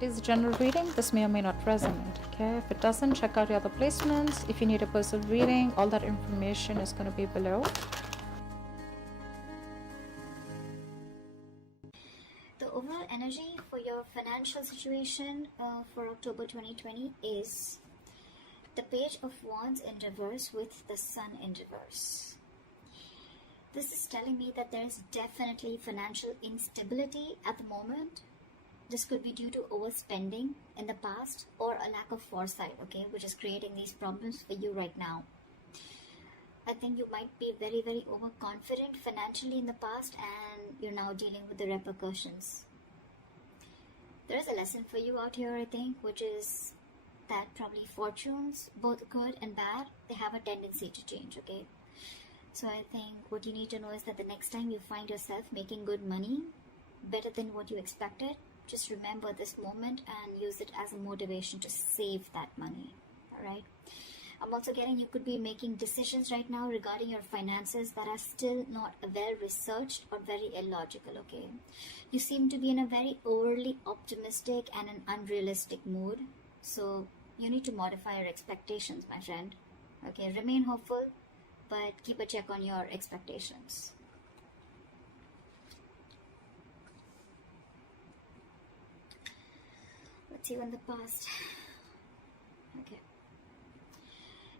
It is a general reading. This may or may not resonate. Okay, if it doesn't, check out your other placements. If you need a personal reading, all that information is going to be below. The overall energy for your financial situation for October 2020 is the Page of Wands in reverse with the Sun in reverse. This is telling me that there is definitely financial instability at the moment. This could be due to overspending in the past or a lack of foresight, okay, which is creating these problems for you right now. I think you might be very, very overconfident financially in the past and you're now dealing with the repercussions. There is a lesson for you out here, I think, which is that probably fortunes, both good and bad, they have a tendency to change, okay? So I think what you need to know is that the next time you find yourself making good money, better than what you expected, just remember this moment and use it as a motivation to save that money, all right? I'm also getting you could be making decisions right now regarding your finances that are still not well researched or very illogical, okay? You seem to be in a very overly optimistic and an unrealistic mood, so you need to modify your expectations, my friend, okay? Remain hopeful, but keep a check on your expectations. Let's see in the past. Okay.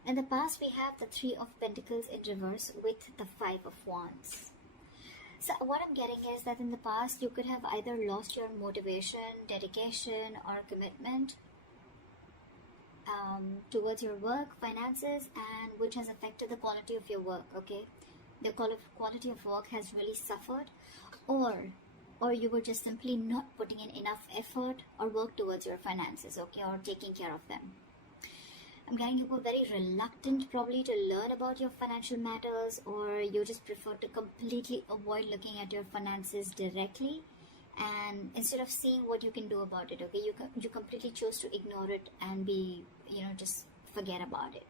In the past, we have the Three of Pentacles in reverse with the Five of Wands. So what I'm getting is that in the past, you could have either lost your motivation, dedication, or commitment towards your work, finances, and which has affected the quality of your work, okay? The quality of work has really suffered, or you were just simply not putting in enough effort or work towards your finances, okay, or taking care of them. I'm getting you were very reluctant probably to learn about your financial matters, or you just prefer to completely avoid looking at your finances directly, and instead of seeing what you can do about it, okay, you completely chose to ignore it and be, just forget about it.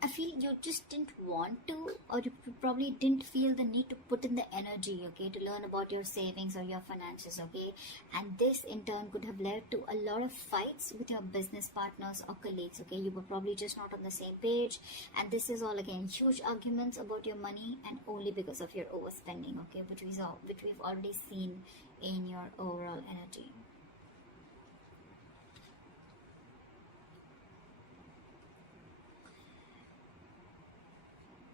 I feel you just didn't want to, or you probably didn't feel the need to put in the energy, okay, to learn about your savings or your finances, okay? And this in turn could have led to a lot of fights with your business partners or colleagues, okay? You were probably just not on the same page, and this is all again huge arguments about your money, and only because of your overspending, okay, which we've already seen in your overall energy.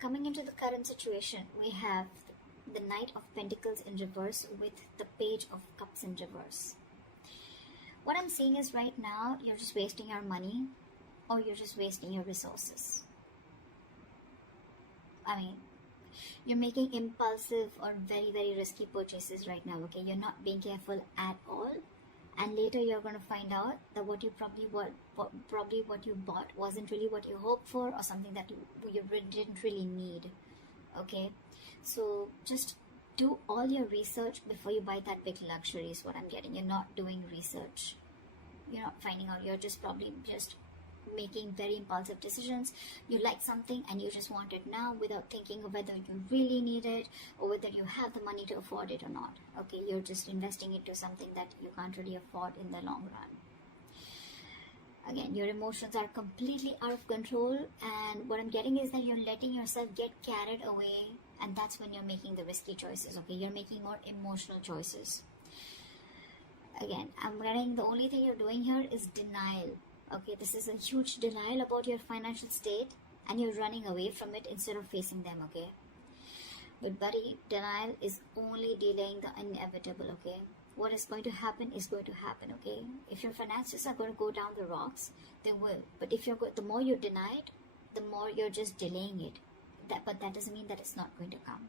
Coming into the current situation, we have the Knight of Pentacles in reverse with the Page of Cups in reverse. What I'm seeing is right now, you're just wasting your money or you're just wasting your resources. I mean, you're making impulsive or very, very risky purchases right now, okay? You're not being careful at all. And later you're going to find out that what you bought wasn't really what you hoped for, or something that you didn't really need, okay? So just do all your research before you buy that big luxury is what I'm getting. You're not doing research. You're not finding out. You're just probably just making very impulsive decisions. You like something and you just want it now without thinking of whether you really need it or whether you have the money to afford it or not, okay? You're just investing into something that you can't really afford in the long run. Again, your emotions are completely out of control, and what I'm getting is that you're letting yourself get carried away, and that's when you're making the risky choices, okay? You're making more emotional choices. Again, I'm getting the only thing you're doing here is denial. Okay, this is a huge denial about your financial state, and you're running away from it instead of facing them, okay? But buddy, denial is only delaying the inevitable, okay? What is going to happen is going to happen, okay? If your finances are going to go down the rocks, they will. But if the more you deny it, the more you're just delaying it. But that doesn't mean that it's not going to come.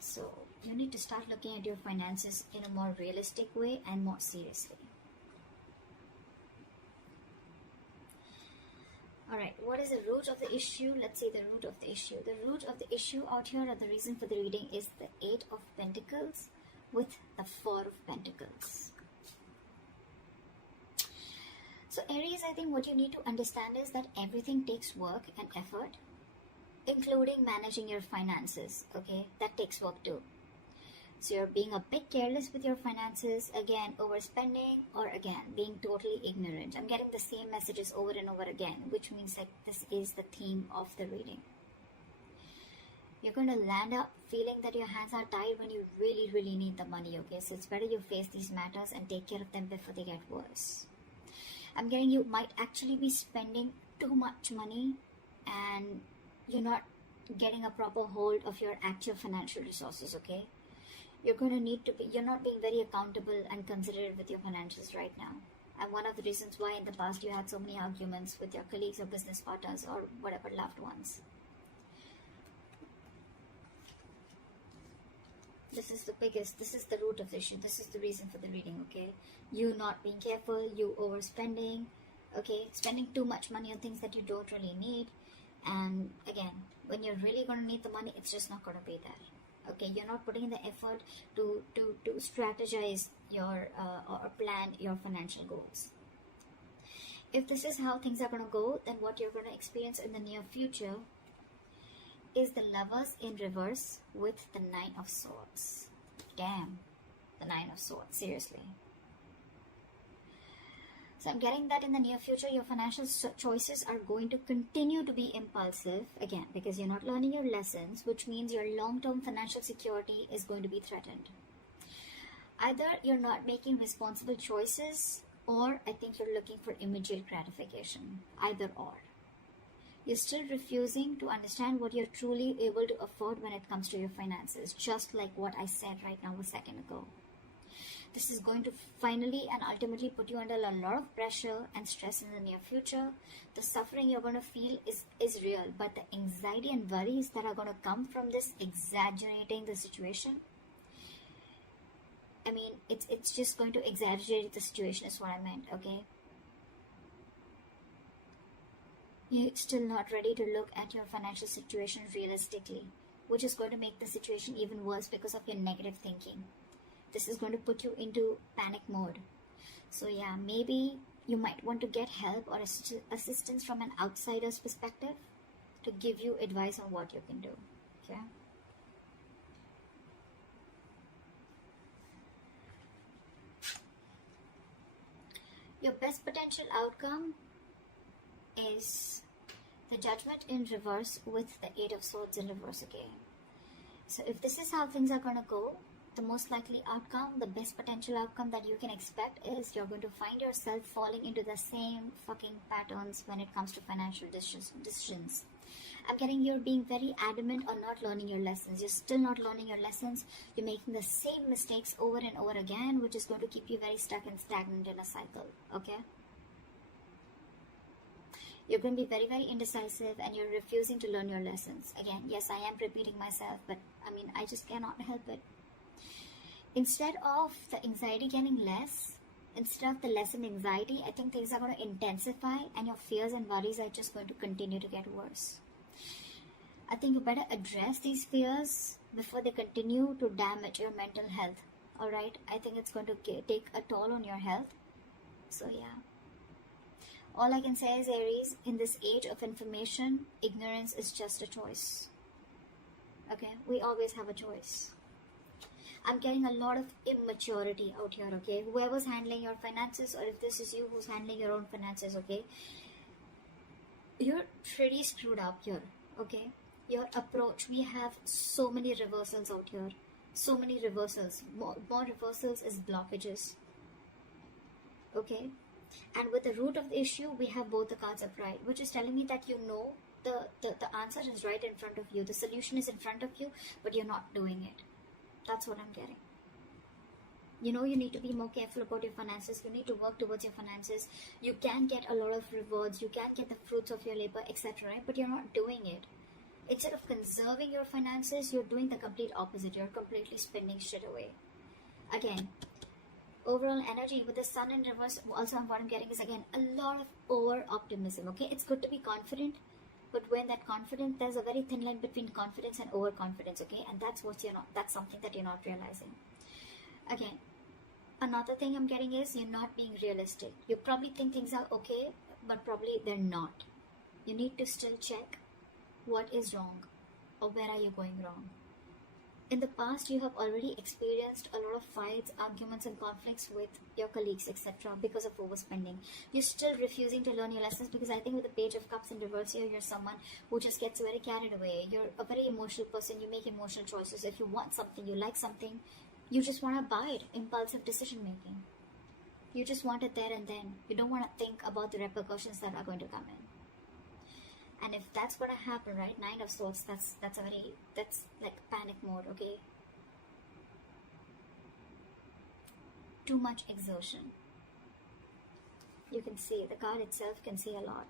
So you need to start looking at your finances in a more realistic way and more seriously. Alright, what is the root of the issue? Let's see the root of the issue. The root of the issue out here, or the reason for the reading, is the Eight of Pentacles with the Four of Pentacles. So Aries, I think what you need to understand is that everything takes work and effort, including managing your finances, okay? That takes work too. So you're being a bit careless with your finances, again overspending, or again being totally ignorant. I'm getting the same messages over and over again, which means like this is the theme of the reading. You're going to land up feeling that your hands are tied when you really, really need the money, okay? So it's better you face these matters and take care of them before they get worse. I'm getting you might actually be spending too much money and you're not getting a proper hold of your actual financial resources, okay? You're going to need to be, you're not being very accountable and considerate with your finances right now. And one of the reasons why in the past you had so many arguments with your colleagues or business partners or whatever loved ones. This is the root of the issue. This is the reason for the reading, okay? You not being careful, you overspending, okay? Spending too much money on things that you don't really need. And again, when you're really going to need the money, it's just not going to be there, okay? You're not putting in the effort to strategize your or plan your financial goals. If this is how things are going to go, then what you're going to experience in the near future is the Lovers in reverse with the Nine of Swords. Damn, the Nine of Swords, seriously. So I'm getting that in the near future, your financial choices are going to continue to be impulsive, again, because you're not learning your lessons, which means your long-term financial security is going to be threatened. Either you're not making responsible choices, or I think you're looking for immediate gratification. Either or. You're still refusing to understand what you're truly able to afford when it comes to your finances, just like what I said right now a second ago. This is going to finally and ultimately put you under a lot of pressure and stress in the near future. The suffering you're going to feel is real, but the anxiety and worries that are going to come from this exaggerating the situation, I mean, it's just going to exaggerate the situation is what I meant, okay? You're still not ready to look at your financial situation realistically, which is going to make the situation even worse because of your negative thinking. This is going to put you into panic mode. So yeah, maybe you might want to get help or assistance from an outsider's perspective to give you advice on what you can do, okay? Your best potential outcome is the Judgment in reverse with the Eight of Swords in reverse again. So if this is how things are going to go, the most likely outcome, the best potential outcome that you can expect is you're going to find yourself falling into the same fucking patterns when it comes to financial decisions. I'm getting you're being very adamant on not learning your lessons. You're still not learning your lessons. You're making the same mistakes over and over again, which is going to keep you very stuck and stagnant in a cycle, okay? You're going to be very, very indecisive and you're refusing to learn your lessons. Again, yes, I am repeating myself, but I mean, I just cannot help it. Instead of the anxiety getting less, instead of the lessened anxiety, I think things are going to intensify and your fears and worries are just going to continue to get worse. I think you better address these fears before they continue to damage your mental health. Alright? I think it's going to take a toll on your health. So yeah. All I can say is, Aries, in this age of information, ignorance is just a choice. Okay? We always have a choice. I'm getting a lot of immaturity out here, okay? Whoever's handling your finances, or if this is you who's handling your own finances, okay? You're pretty screwed up here, okay? Your approach, we have so many reversals out here. So many reversals. More reversals is blockages. Okay? And with the root of the issue, we have both the cards of pride, which is telling me that you know the answer is right in front of you. The solution is in front of you, but you're not doing it. That's what I'm getting. You know you need to be more careful about your finances. You need to work towards your finances. You can get a lot of rewards. You can get the fruits of your labor, etc. Right? But you're not doing it. Instead of conserving your finances, you're doing the complete opposite. You're completely spending shit away. Again, overall energy with the Sun in reverse, also what I'm getting is, again, a lot of over-optimism, okay? It's good to be confident, but when that confidence, there's a very thin line between confidence and overconfidence, okay? And that's that's something that you're not realizing. Again, another thing I'm getting is you're not being realistic. You probably think things are okay, but probably they're not. You need to still check what is wrong or where are you going wrong. In the past, you have already experienced a lot of fights, arguments, and conflicts with your colleagues, etc., because of overspending. You're still refusing to learn your lessons because I think with the Page of Cups in reverse here, you're someone who just gets very carried away. You're a very emotional person. You make emotional choices. If you want something, you like something, you just want to buy it. Impulsive decision making. You just want it there and then. You don't want to think about the repercussions that are going to come in. And if that's going to happen, right, Nine of Swords, that's like panic mode, okay? Too much exertion. You can see, the card itself can say a lot.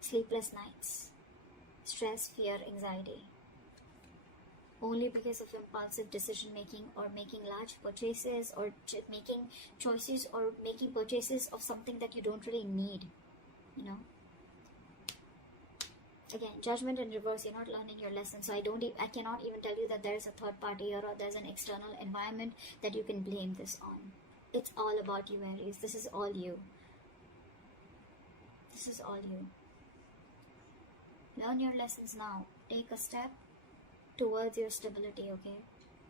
Sleepless nights. Stress, fear, anxiety. Only because of impulsive decision making or making large purchases or making choices or making purchases of something that you don't really need, you know? Again, Judgment in reverse, you're not learning your lesson. So I cannot even tell you that there's a third party here or there's an external environment that you can blame this on. It's all about you, Aries. This is all you. This is all you. Learn your lessons now. Take a step towards your stability, okay?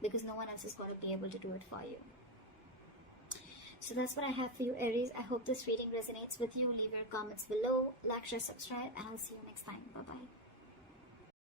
Because no one else is going to be able to do it for you. So that's what I have for you, Aries. I hope this reading resonates with you. Leave your comments below, like, share, subscribe, and I'll see you next time. Bye-bye.